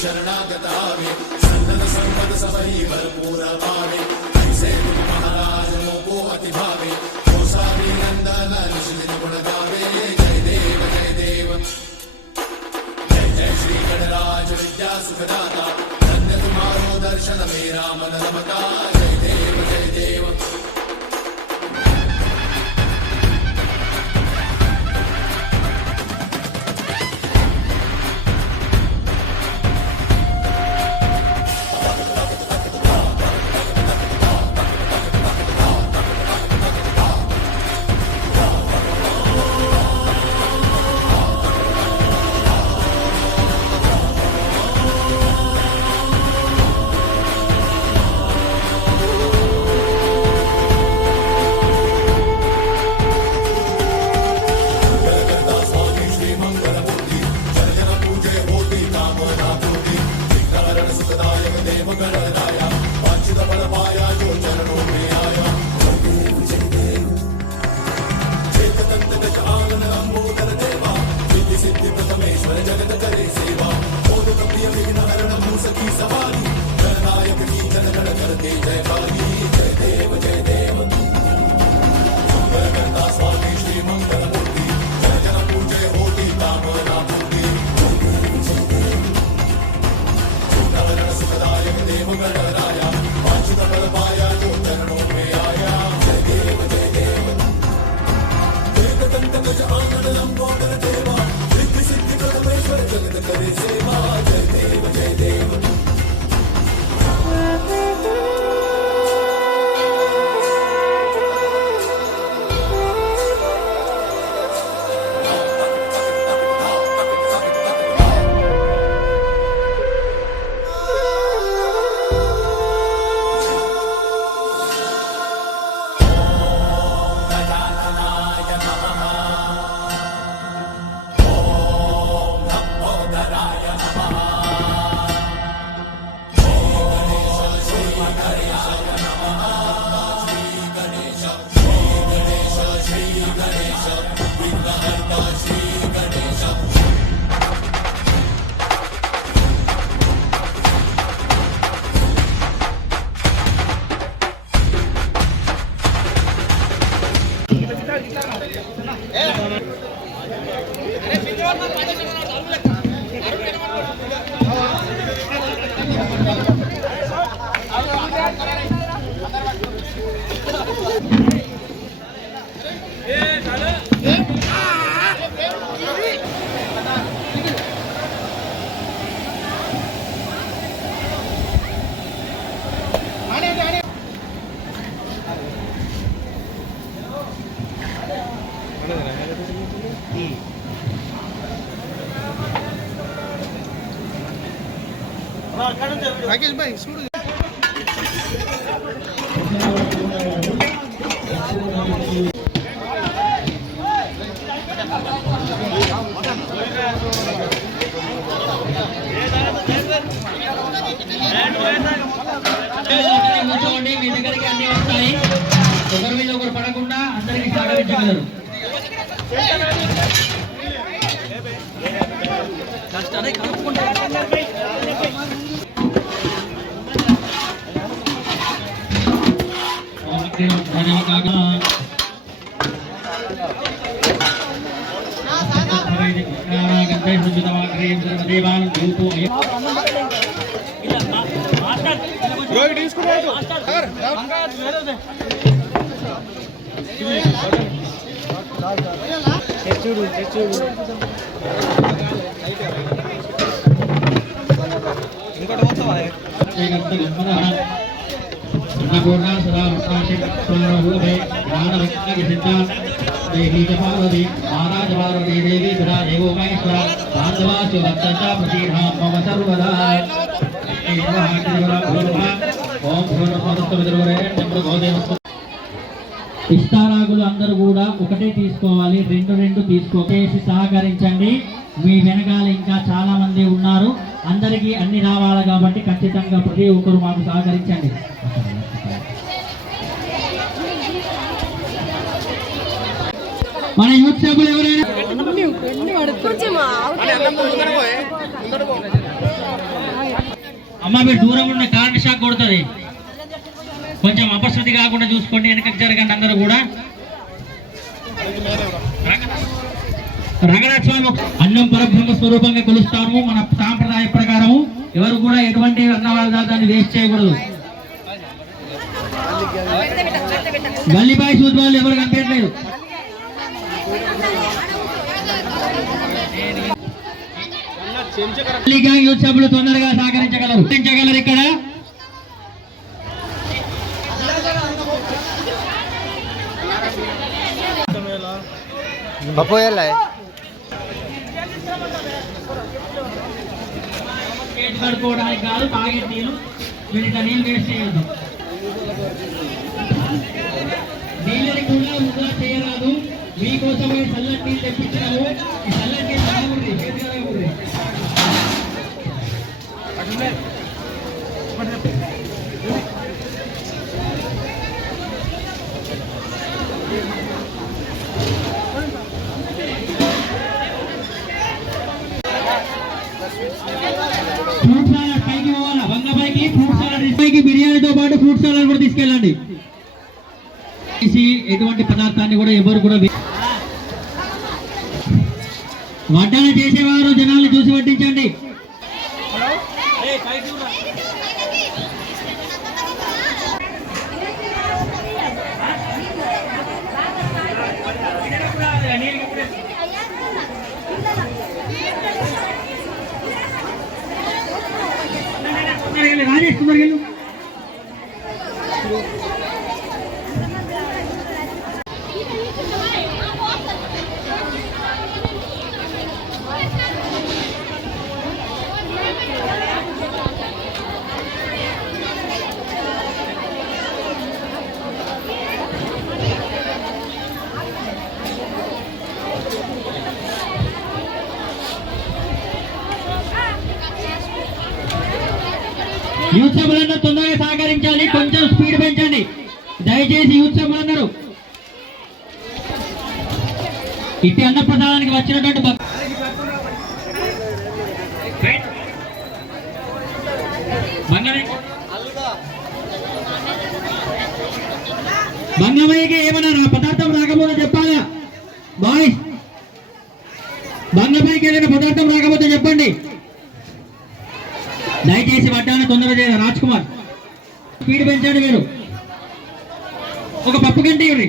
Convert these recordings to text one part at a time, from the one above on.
शरणागत आवे सन्नत संपद सबही भरपूर पावे ऐसे तुम महाराज मोको अति भावे गोसावी नंदन निश्चित गुण गावे जय देव जय देव जय जय श्री गणराज विद्या सुखदाता धन्य तुम्हारो दर्शन मेरा मन रमता जय देव जय देव राकेश भाई छोड़ కూర్చోండి మీ దగ్గరికి అన్ని వస్తాయి ఒకరి మీద ఒకరు పడకుండా అందరికి సాగవించగలరు చూడు ఇంకోటి పోతావా अन्नपूर्णा सदा वृत्ताशे ज्ञानविज्ञानसिद्धा देवी च पार्वती माता च पार्वती देवी सदा एवो महेश्वरा बान्धवासु भक्तश्च प्रसीदा मम सर्वदा ఓం ఇష్టారాగులు అందరూ కూడా ఒకటే తీసుకోవాలి, రెండు తీసుకోకేసి సహకరించండి. మీ వెనకాల ఇంకా చాలా మంది ఉన్నారు, అందరికీ అన్ని రావాలి కాబట్టి ఖచ్చితంగా ప్రతి ఒక్కరు మాకు సహకరించండి. మన యూత్ సభ్యులు ఎవరైనా అమ్మ మీరు దూరం ఉన్న కరెంట్ షాక్ కొడుతుంది, కొంచెం అపశృతి కాకుండా చూసుకోండి, వెనకకి జరగండి. అందరూ కూడా రంగనాథ స్వామి అన్నం పరబ్రహ్మ స్వరూపంగా కొలుస్తాము. మన సాంప్రదాయ ప్రకారము ఎవరు కూడా ఎటువంటి అన్నవాదాన్ని వేస్ట్ చేయకూడదు. గల్లీబాయి సూత్రాలు ఎవరు కనిపించట్లేదు. యూత్ సభ్యులు తొందరగా సహకరించగలరు ఇక్కడ. కడుకోవడానికి కాదు, తాగే నీళ్ళు మీరు ఇంత నీళ్ళు వేస్ట్ చేయొద్దు. నీళ్ళని కూడా వృధా చేయరాదు. మీకోసమే చల్లటి నీళ్ళు తెప్పించినాము. ఈ చల్లటి నీళ్ళు తాగకూడదు, చేతి తాగకూడదు. ఫ్రూట్ సాలడ్ పైకి పోవాలా, బంగ్లాపైకి ఫ్రూట్ సాలడ్ పైకి బిర్యానీతో పాటు ఫ్రూట్ సాలడ్ కూడా తీసుకెళ్ళండి. ఎటువంటి పదార్థాన్ని కూడా ఎవరు కూడా వడ్డన చేసేవారు జనాల్ని చూసి వడ్డించండి. రాజేష్ కుమార్ గారు యూత్ సభ్యులందరూ తొందరగా సహకరించాలి, కొంచెం స్పీడ్ పెంచండి దయచేసి. యూత్ సభ్యులందరూ ఇట్టి అన్నప్రసాదానికి వచ్చినటువంటి బంగ్లమయ్యకి ఏమన్నా పదార్థం రాకపోతే చెప్పాలా బాయ్స్? బంగ్లమయ్యకి ఏదైనా పదార్థం రాకపోతే చెప్పండి. దయచేసి వడ్డాన్ని తొందరగా చేయాలి. రాజ్ కుమార్ స్పీడ్ పెంచండి. మీరు ఒక పప్పు గంట ఇవ్వండి.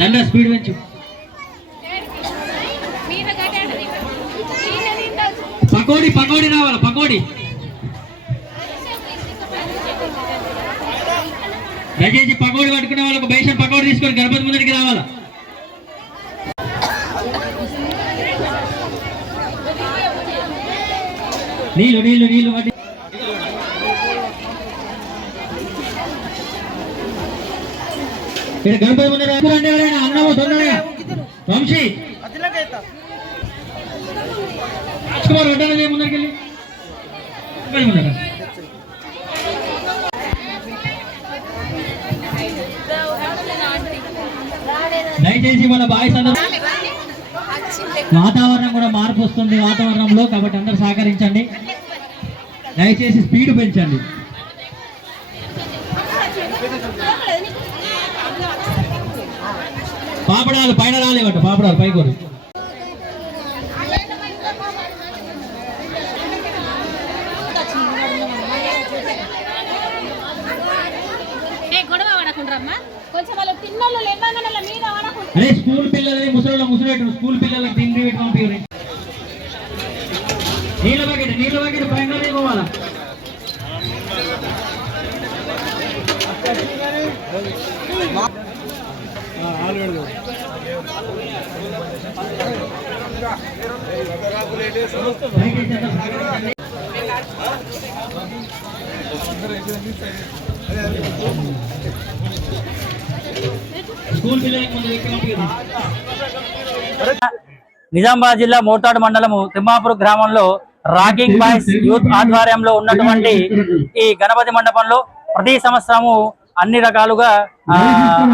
దండ స్పీడ్ పెంచు. పకోడీ రావాలా, పకోడీ. దయచేసి పకోడీ పట్టుకునే వాళ్ళకు బేషన్ పకోడీ తీసుకొని గణపతి ముందరికి రావాలా. నీళ్ళు ఇక్కడ గణపతి ముందర అన్నము తొందరగా. వంశీ రాజ్కుమార్ వడ్డాన ముందరికి వెళ్ళి దయచేసి మన బాయ్స్ అందరూ. వాతావరణం కూడా మార్పు వస్తుంది వాతావరణంలో, కాబట్టి అందరూ సహకరించండి. దయచేసి స్పీడ్ పెంచండి. పాపడాలు పైన రాలేవట, పాపడాలు పైకోరు. కదమ్మా కొంచెం వాళ్ళ తిన్నోళ్ళు లేవగానే వాళ్ళ మీద ఆడకూడదు. అరే స్కూల్ పిల్లలని ముసలి స్కూల్ పిల్లలకి తిండి పెట్టి పంపించారు. నీళ్ళ బకెట్ పైన పోవాలా? స్కూల్ పిల్లలకి ముందు వ్యక్తి పంపించారు. నిజామాబాద్ జిల్లా మోతాడు మండలము తిమ్మాపూర్ గ్రామంలో రాకింగ్ బాయ్స్ యూత్ ఆధ్వర్యంలో ఉన్నటువంటి ఈ గణపతి మండపంలో ప్రతి సంవత్సరము అన్ని రకాలుగా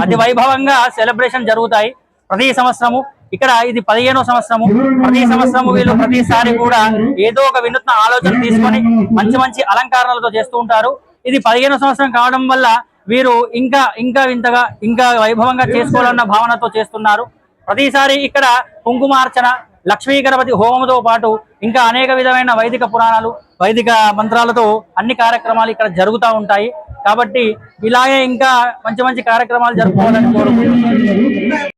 అతి వైభవంగా సెలబ్రేషన్ జరుగుతాయి. ప్రతి సంవత్సరము ఇక్కడ ఇది 15వ సంవత్సరము. ప్రతి సంవత్సరము వీళ్ళు ప్రతిసారి కూడా ఏదో ఒక వినూత్న ఆలోచన తీసుకొని మంచి మంచి అలంకరణలతో చేస్తూ ఉంటారు. ఇది 15వ సంవత్సరం కావడం వల్ల వీరు ఇంకా వింతగా ఇంకా వైభవంగా చేసుకోవాలన్న భావనతో చేస్తున్నారు. ప్రతిసారి ఇక్కడ కుంకుమార్చన, లక్ష్మీ గణపతి హోమంతో పాటు ఇంకా అనేక విధమైన వైదిక పురాణాలు, వైదిక మంత్రాలతో అన్ని కార్యక్రమాలు ఇక్కడ జరుగుతూ ఉంటాయి. కాబట్టి ఇలాగే ఇంకా మంచి మంచి కార్యక్రమాలు జరుపుకోవాలని కోరుకుంటున్నాను.